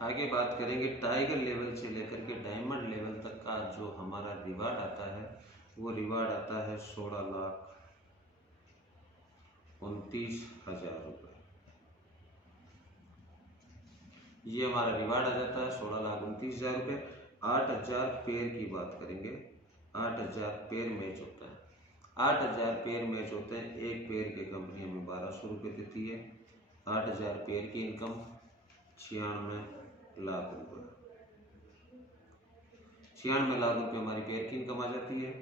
आगे बात करेंगे टाइगर लेवल से लेकर के डायमंड लेवल तक का जो हमारा रिवार्ड आता है, वो रिवार्ड आता है 16,29,000 रुपये। ये हमारा रिवार्ड आ जाता है 16,29,000 रुपये। 8,000 पेयर की बात करेंगे। 8,000 पेयर मैच होता है। 8,000 पेयर मैच होते हैं। एक पेयर की कंपनी हमें 1,200 रुपये देती है। 8,000 पेयर की इनकम 96 लाख रुपये। 96 लाख रुपये हमारी पेयर की इनकम आ जाती है।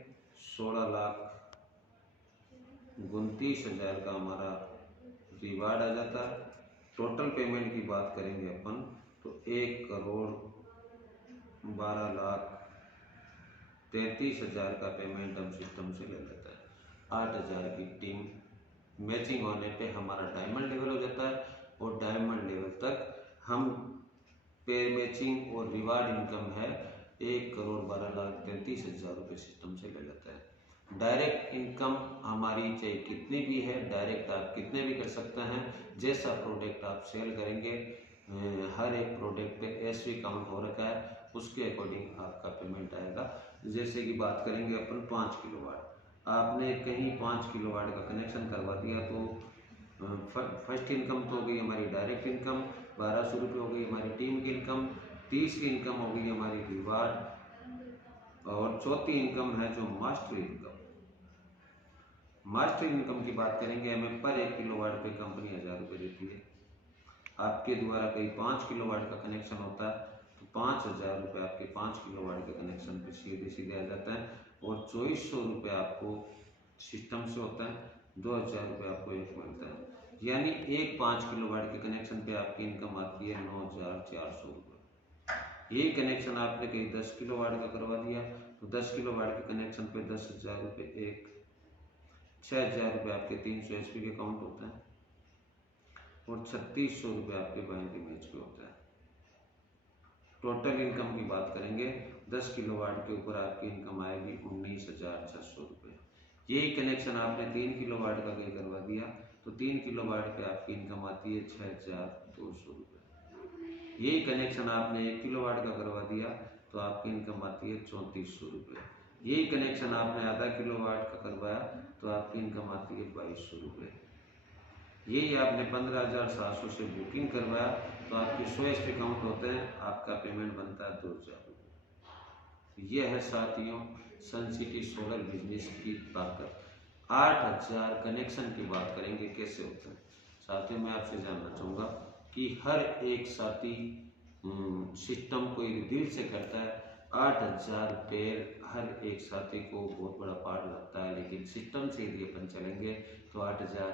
16,29,000 का हमारा रिवार्ड आ जाता है। टोटल पेमेंट की बात करेंगे अपन तो 1,12,33,000 का पेमेंट हम सिस्टम से ले लेते हैं। 8,000 की टीम मैचिंग होने पे हमारा डायमंड लेवल हो जाता है और डायमंड लेवल तक हम पेयर मैचिंग और रिवार्ड इनकम है 1,12,33,000 रुपये सिस्टम से ले लेते हैं। डायरेक्ट इनकम हमारी चाहे कितनी भी है, डायरेक्ट आप कितने भी कर सकते हैं। जैसा प्रोडक्ट आप सेल करेंगे, हर एक प्रोडक्ट पे एसवी काउंट हो रखा है, उसके अकॉर्डिंग आपका पेमेंट आएगा। जैसे कि बात करेंगे अपन 5 किलोवाट, आपने कहीं 5 किलोवाट का कनेक्शन करवा दिया तो फर्स्ट इनकम तो हो गई हमारी डायरेक्ट इनकम, 1,200 रुपये हो गई हमारी टीम की इनकम। तीसरी इनकम हो गई हमारी रिवार्ड, और चौथी इनकम है जो मास्टर इनकम। मास्टर इनकम की बात करेंगे, हमें पर 1 किलोवाट पे कंपनी 1,000 रुपये देती है। आपके द्वारा कहीं 5 किलोवाट का कनेक्शन होता है तो 5,000 रुपये आपके 5 किलोवाट के कनेक्शन पे सीधे सीधे आ जाता है, और 2,400 रुपये आपको सिस्टम से होता है। 2,000 रुपये आपको एक मिलता है, यानी एक 5 किलोवाट के कनेक्शन पे आपकी इनकम आती है 9,400 रुपये। ये कनेक्शन आपने कहीं 10 किलोवाट का करवा दिया तो 10 किलोवाट के कनेक्शन पे 10,000 रुपये एक, 6,000 रुपये आपके 300 एचपी के काउंट होता है, और 3,600 रुपये आपके बैंक इमेज पे होता है। टोटल इनकम की बात करेंगे, 10 किलोवाट के ऊपर आपकी इनकम आएगी 19,600 रुपये। यही कनेक्शन आपने 3 किलोवाट का कहीं करवा दिया तो 3 किलोवाट पे आपकी इनकम आती है 6,200 रुपये। यही कनेक्शन आपने 1 किलोवाट का करवा दिया तो आपकी इनकम आती है 3,400 रुपये। यही कनेक्शन आपने आधा किलोवाट का करवाया तो आपकी इनकम आती है 2,200 रुपये। यही आपने 15,700 से बुकिंग करवाया तो आपके 100 एचपी काउंट होते हैं, आपका पेमेंट बनता है 2,000 रुपये। यह है साथियों सन सिटी सोलर बिजनेस की ताकत। 8,000 कनेक्शन की बात करेंगे कैसे होते हैं। साथियों मैं आपसे जानना चाहूँगा कि हर एक साथी सिस्टम को दिल से करता है। 8,000 पेयर हर एक साथी को बहुत बड़ा पार्ट लगता है, लेकिन सिस्टम से यदि अपन चलेंगे तो 8,000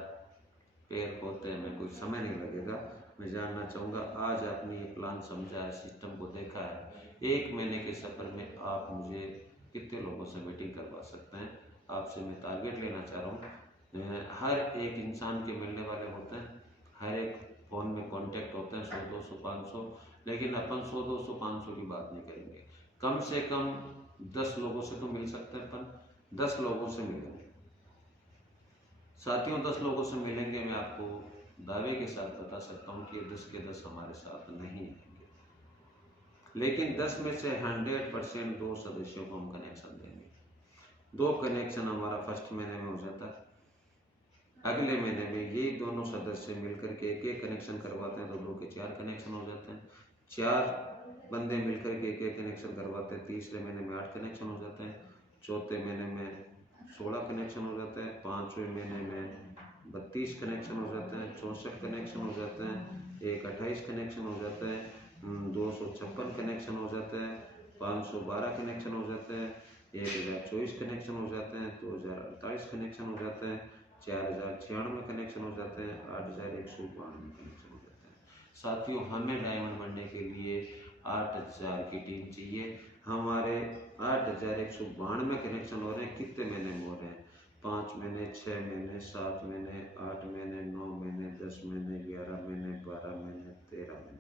पेयर होते हैं, हमें कोई समय नहीं लगेगा। मैं जानना चाहूँगा आज आपने ये प्लान समझा है, सिस्टम को देखा है, 1 महीने के सफ़र में आप मुझे कितने लोगों से मीटिंग करवा सकते हैं। आपसे मैं टारगेट लेना चाह रहा हूँ। हर एक इंसान के मिलने वाले होते हैं, हर एक फ़ोन में कॉन्टेक्ट होते हैं 100, 200, 500, लेकिन अपन 100, 200, 500 की बात नहीं करेंगे। कम से कम 10 लोगों से तो मिल सकते हैं अपन, 10 लोगों से मिलेंगे साथियों। 10 लोगों से मिलेंगे, मैं आपको दावे के साथ बता सकता हूँ कि 10 के 10 हमारे साथ नहीं रहेंगे, लेकिन 10 में से 100% 2 सदस्यों को हम कनेक्शन देंगे। 2 कनेक्शन हमारा फर्स्ट महीने में हो जाता है। अगले महीने में यही दोनों सदस्य मिलकर के एक कनेक्शन करवाते हैं तो 2 के 4 कनेक्शन हो जाते हैं। 4 बंदे मिलकर के एक कनेक्शन करवाते हैं, तीसरे महीने में 8 कनेक्शन हो जाते हैं, चौथे महीने में 16 कनेक्शन हो जाते हैं, 5वें महीने में 32 कनेक्शन हो जाते हैं, 64 कनेक्शन हो जाते हैं, 28 कनेक्शन हो जाते हैं, 256 कनेक्शन हो जाते हैं, 512 कनेक्शन हो जाते हैं, 1,024 कनेक्शन हो जाते हैं, 2,048 कनेक्शन हो जाते हैं, 4,096 कनेक्शन हो जाते हैं, 8,192 कनेक्शन हो जाते हैं। साथियों हमें डायमंड बनने के लिए 8,000 की टीम चाहिए। हमारे 8,192 कनेक्शन हो रहे हैं। कितने महीने में हो रहे हैं? 5 महीने, 6 महीने, 7 महीने, 8 महीने, 9 महीने, 10 महीने, 11 महीने, 12 महीने, 13 महीने।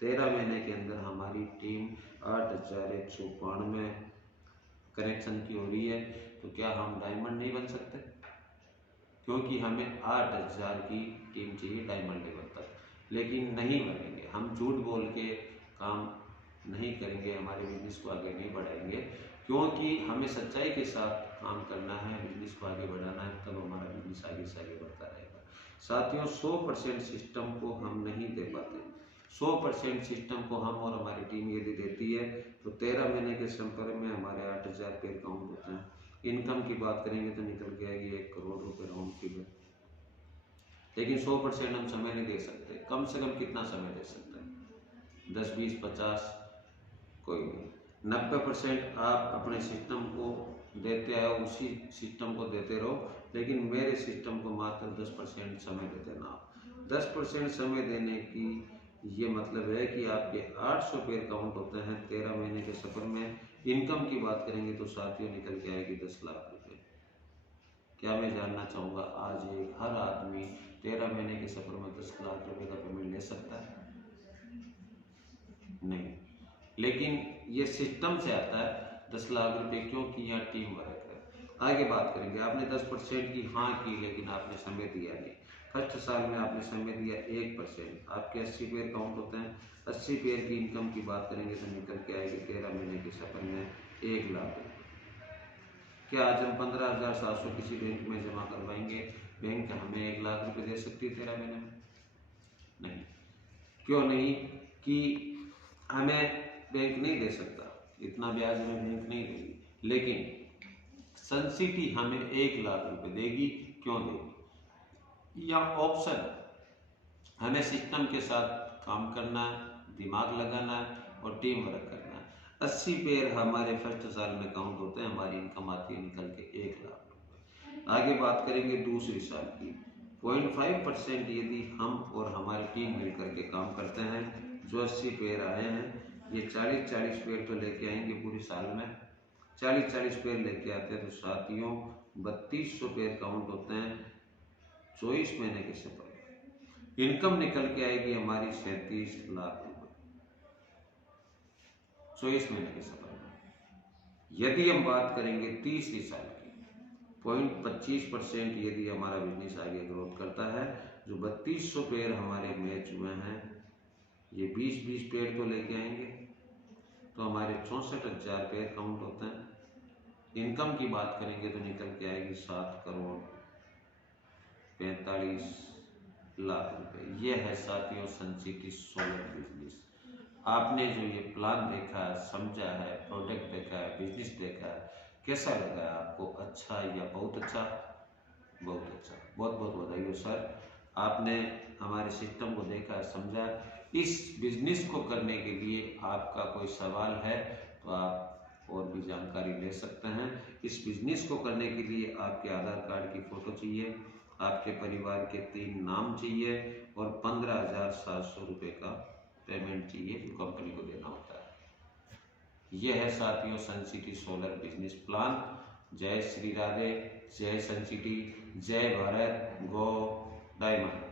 13 महीने के अंदर हमारी टीम 8,192 कनेक्शन की हो रही है। तो क्या हम डायमंड नहीं बन सकते? क्योंकि हमें 8,000 की टीम चाहिए डायमंड लेवल तक, लेकिन नहीं बनेंगे। हम झूठ बोल के काम नहीं करेंगे, हमारे बिजनेस को आगे नहीं बढ़ाएंगे, क्योंकि हमें सच्चाई के साथ काम करना है, बिजनेस को आगे बढ़ाना है, तब हमारा बिजनेस आगे से आगे बढ़ता रहेगा। साथियों, 100% सिस्टम को हम नहीं दे पाते। 100% सिस्टम को हम और हमारी टीम यदि देती है तो 13 महीने के संपर्क में हमारे 8000 पेयर काउंट होते हैं। इनकम की बात करेंगे तो निकल के आएगी 1 करोड़ रुपए राउंड फिगर। लेकिन 100% हम समय नहीं दे सकते। कम से कम कितना समय दे सकते हैं? 10, 20, 50 कोई नहीं। 90% आप अपने सिस्टम को देते आओ, उसी सिस्टम को देते रहो, लेकिन मेरे सिस्टम को मात्र 10% समय दे देना आप। 10% समय देने की ये मतलब है कि आपके 800 पेयर काउंट होते हैं 13 महीने के सफर में। इनकम की बात करेंगे तो साथियों निकल के आएगी 10 लाख रुपए। क्या मैं जानना चाहूँगा, आज एक हर आदमी 13 महीने के सफर में 10 लाख रुपए का पेमेंट ले सकता है? नहीं। लेकिन ये सिस्टम से आता है 10 लाख रुपए, क्योंकि यहाँ टीम वर्क है। आगे बात करेंगे, आपने 10% की हाँ की, लेकिन आपने समय दिया नहीं। फर्स्ट साल में आपने समय दिया 1%, आपके 80 पेयर काउंट होते हैं। 80 पेयर की इनकम की बात करेंगे तो निकल के आएगी 13 महीने के सफर में 1 लाख रुपये। क्या आज हम 15,700 किसी बैंक में जमा करवाएंगे, बैंक हमें 1 लाख रुपए दे सकती है 13 महीने में? नहीं। क्यों नहीं? कि हमें बैंक नहीं दे सकता, इतना ब्याज हमें बैंक नहीं देगी, लेकिन सनसिटी हमें 1 लाख रुपए देगी। क्यों देगी? या ऑप्शन, हमें सिस्टम के साथ काम करना है, दिमाग लगाना है और टीम वर्क करना है। 80 पेयर हमारे फर्स्ट साल में काउंट होते हैं, हमारी इनकम आती है निकल के 1 लाख रुपए। आगे बात करेंगे दूसरी साल की। 0.5% यदि हम और हमारी टीम मिलकर के काम करते हैं, जो 80 पेयर आए हैं, ये 40-40 पेयर तो लेके आएंगे पूरे साल में। 40-40 पेयर लेके आते हैं तो साथियों 3200 पेयर काउंट होते हैं 24 महीने के सफर में। इनकम निकल के आएगी हमारी 37 लाख रुपए 24 महीने के सफर में। यदि हम बात करेंगे तीसरी साल की, 0.25% यदि हमारा बिजनेस आगे ग्रोथ करता है, जो 3200 पेयर हमारे मैच हुए हैं, ये 20-20 पेयर को लेके आएंगे तो हमारे 64,000 पेयर काउंट होते हैं। इनकम की बात करेंगे तो निकल के आएगी 7 करोड़ 45 लाख रुपए। ये है साथियों सनसिटी सोलर बिजनेस। आपने जो ये प्लान देखा है, समझा है, प्रोडक्ट देखा है, बिजनेस देखा है, कैसा लगा है आपको? अच्छा या बहुत अच्छा? बहुत अच्छा, बहुत बहुत बधाई हो सर। आपने हमारे सिस्टम को देखा, समझा। इस बिजनेस को करने के लिए आपका कोई सवाल है तो आप और भी जानकारी ले सकते हैं। इस बिजनेस को करने के लिए आपके आधार कार्ड की फोटो चाहिए, आपके परिवार के 3 नाम चाहिए और 15,700 रुपये का पेमेंट चाहिए जो कंपनी को देना होता है। यह है साथियों सनसिटी सोलर बिजनेस प्लान। जय श्री राधे, जय सनसिटी, जय भारत, गो डायमंड।